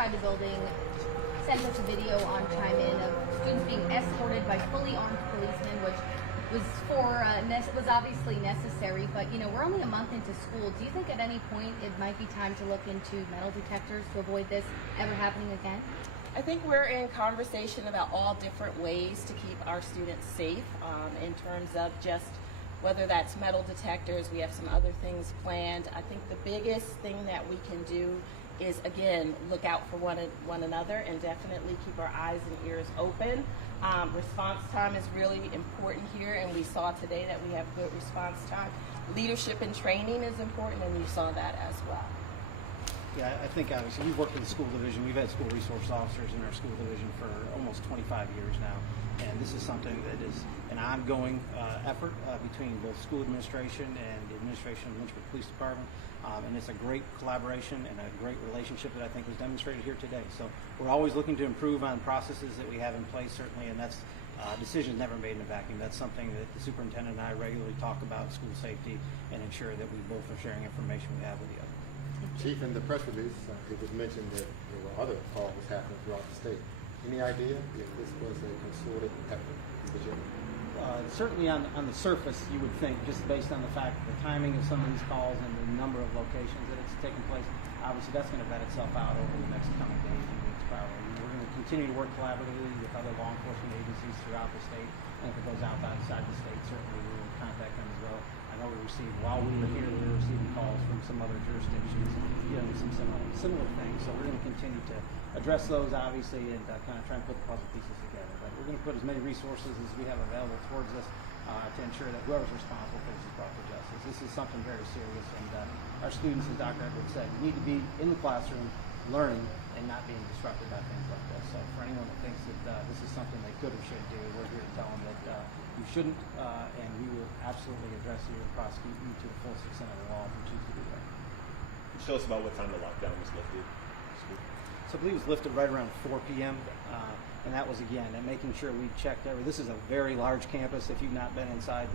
inside the building sent us a video on Chime In of students being escorted by fully armed policemen, which was obviously necessary. But we're only a month into school. Do you think at any point it might be time to look into metal detectors to avoid this ever happening again? I think we're in conversation about all different ways to keep our students safe in terms of just whether that's metal detectors. We have some other things planned. I think the biggest thing that we can do is, again, look out for one another and definitely keep our eyes and ears open. Response time is really important here, and we saw today that we have good response time. Leadership and training is important, and you saw that as well. Yeah, I think obviously we've worked in the school division. We've had school resource officers in our school division for almost 25 years now. And this is something that is an ongoing effort between both school administration and the administration of the Lynchburg Police Department. And it's a great collaboration and a great relationship that I think was demonstrated here today. So we're always looking to improve on processes that we have in place, certainly, and that's decisions never made in a vacuum. That's something that the superintendent and I regularly talk about, school safety, and ensure that we both are sharing information we have with the other. Chief, in the press release, it was mentioned that there were other calls happening throughout the state. Any idea if this was a concerted effort in Virginia? Certainly on the surface, you would think, just based on the fact that the timing of some of these calls and the number of locations that it's taking place, obviously that's going to vet itself out over the next coming days and weeks probably. And we're going to continue to work collaboratively with other law enforcement agencies throughout the state. And if it goes outside the state, certainly we will contact them as well. I know while we were here, we were receiving calls from some other jurisdictions dealing with some similar things. So we're going to continue to address those, obviously, and kind of try and put the puzzle pieces together. But we're going to put as many resources as we have available towards us to ensure that whoever's responsible for this is brought to justice. This is something very serious, and our students, as Dr. Edwards said, need to be in the classroom learning and not being disrupted by things like this. So for anyone that thinks that this is something they could or should do, we're here to tell them that you shouldn't, and we will absolutely address you and prosecute you to the fullest extent of the law if you choose to do that. Tell us about what time the lockdown was lifted. So I believe it was lifted right around 4 p.m. And that was, again, and making sure we checked this is a very large campus. If you've not been inside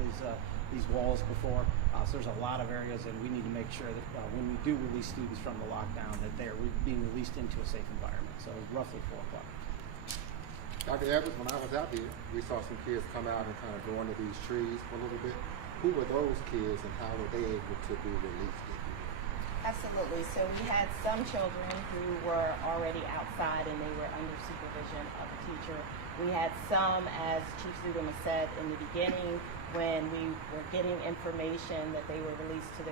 these walls before, so there's a lot of areas, and we need to make sure that when we do release students from the lockdown, that they're being released into a safe environment. So it was roughly 4 o'clock. Dr. Edwards, when I was out here, we saw some kids come out and kind of go under these trees for a little bit. Who were those kids, and how were they able to be released? Absolutely. So we had some children who were already outside and they were under supervision of a teacher. We had some, as Chief Zuderman said in the beginning, when we were getting information that they were released to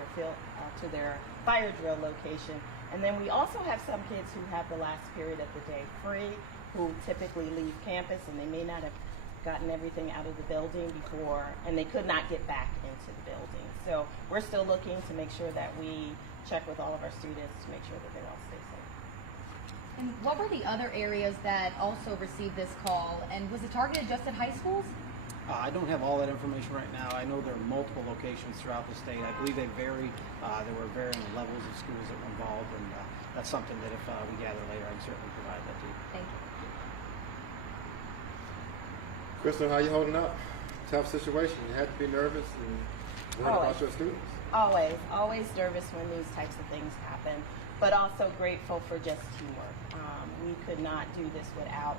their fire drill location. And then we also have some kids who have the last period of the day free, who typically leave campus and they may not have gotten everything out of the building before, and they could not get back into the building. So we're still looking to make sure that we check with all of our students to make sure that they all stay safe. And what were the other areas that also received this call? And was it targeted just at high schools? I don't have all that information right now. I know there are multiple locations throughout the state. I believe they vary. There were varying levels of schools that were involved, and that's something that if we gather later, I can certainly provide that to you. Thank you. Crystal, how you holding up? Tough situation. You had to be nervous and worried about your students. Always nervous when these types of things happen, but also grateful for just teamwork. We could not do this without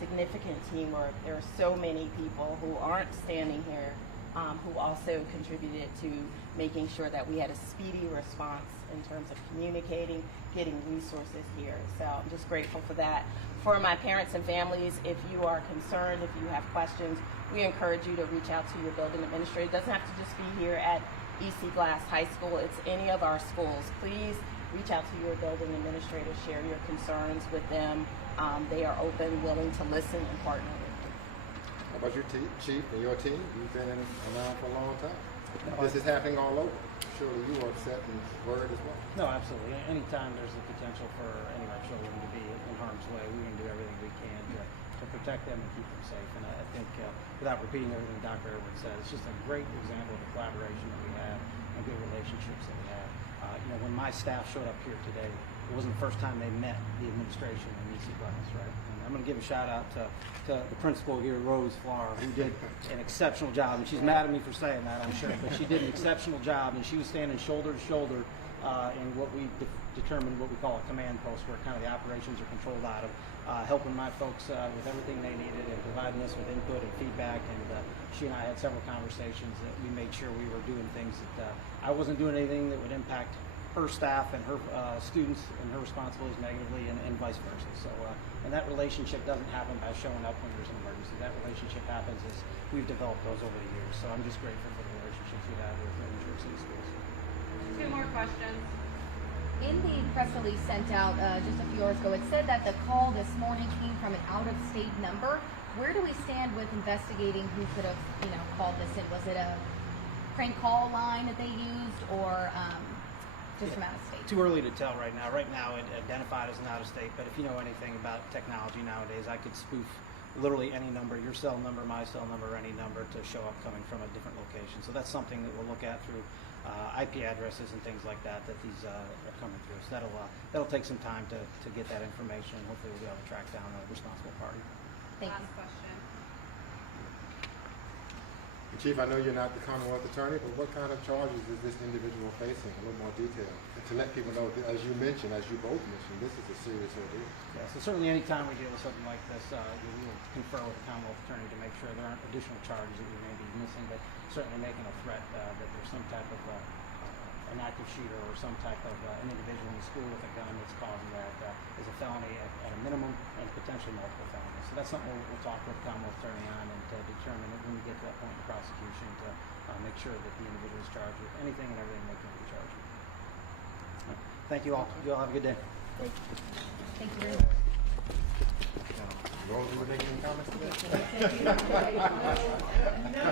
significant teamwork. There are so many people who aren't standing here who also contributed to making sure that we had a speedy response in terms of communicating, getting resources here. So I'm just grateful for that. For my parents and families, if you are concerned, if you have questions, we encourage you to reach out to your building administrator. It doesn't have to just be here at E.C. Glass High School. It's any of our schools. Please reach out to your building administrator, share your concerns with them. They are open, willing to listen and partner with you. How about your chief and your team? You've been around for a long time. This is happening all over. Surely you are upset and worried as well. No, absolutely. Anytime there's a potential for any of our children to be in harm's way, we're going to do everything we can to protect them and keep them safe. And I think, without repeating everything Dr. Edwards said, it's just a great example of the collaboration that we have and good relationships that we have. When my staff showed up here today, it wasn't the first time they met the administration in E.C. Glass, right? And I'm going to give a shout out to the principal here, Rose Flower, who did an exceptional job. And she's mad at me for saying that, I'm sure, but she did an exceptional job, and she was standing shoulder to shoulder in what we determined what we call a command post, where kind of the operations are controlled out of, helping my folks with everything they needed and providing us with input and feedback. And she and I had several conversations that we made sure we were doing things that I wasn't doing anything that would impact her staff and her students and her responsibilities negatively, and vice versa. So, and that relationship doesn't happen by showing up when there's an emergency. That relationship happens as we've developed those over the years. So I'm just grateful for the relationships we have with Lynchburg City Schools. 2 more questions. In the press release sent out just a few hours ago, it said that the call this morning came from an out-of-state number. Where do we stand with investigating who could have, called this in? Was it a prank call line that they used, or just from out of state? Too early to tell right now. Right now, it identified as an out-of-state. But if you know anything about technology nowadays, I could spoof literally any number, your cell number, my cell number, any number, to show up coming from a different location. So that's something that we'll look at through IP addresses and things like that these are coming through. So that'll take some time to get that information, and hopefully we'll be able to track down a responsible party. Thank you. Last question. Chief, I know you're not the Commonwealth Attorney, but what kind of charges is this individual facing? A little more detail. And to let people know, as you both mentioned, this is a serious ordeal. Yeah, so certainly any time we deal with something like this, we will confer with the Commonwealth Attorney to make sure there aren't additional charges that we may be missing, but certainly making a threat that there's some type of an active shooter or some type of an individual in the school with a gun that's causing that is a felony at a minimum, and potentially multiple felonies. So that's something we'll talk with the Commonwealth Attorney on, and to determine that when we get to that point in prosecution, to make sure that the individual is charged with anything and everything they can be charged with. Thank you all. You all have a good day. Thank you very much. Rose, you were making any comments today? No.